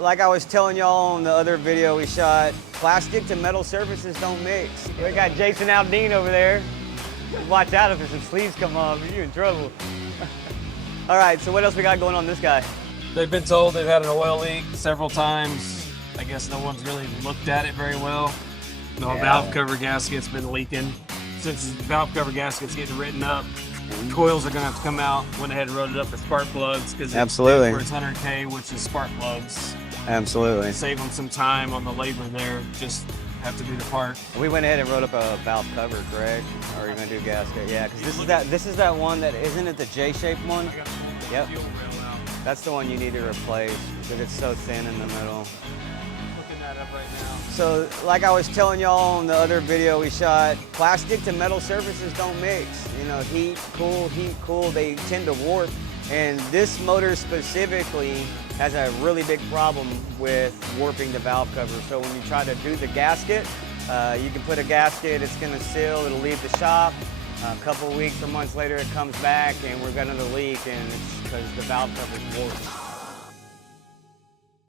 like I was telling y'all on the other video we shot, plastic to metal surfaces don't mix. We got Jason Aldean over there. Watch out if some sleeves come off, you're in trouble. All right, so what else we got going on this guy? They've been told they've had an oil leak several times. I guess no one's really looked at it very well. The valve cover gasket's been leaking. Since the valve cover gasket's getting written up, coils are gonna have to come out. Went ahead and wrote it up for spark plugs because Absolutely. for its 100K, which is spark plugs. Absolutely. Save them some time on the labor there. Just have to do the part. We went ahead and wrote up a valve cover, correct? Or are you gonna do gasket? Yeah, because this is that one that isn't it the J-shaped one? Yep. That's the one you need to replace because it's so thin in the middle. Looking that up right now. So, like I was telling y'all on the other video we shot, plastic to metal surfaces don't mix. You know, heat, cool, they tend to warp. And this motor specifically has a really big problem with warping the valve cover. So when you try to do the gasket, you can put a gasket, it's gonna seal, it'll leave the shop. A couple weeks or months later it comes back and we're gonna leak and it's because the valve cover's warped.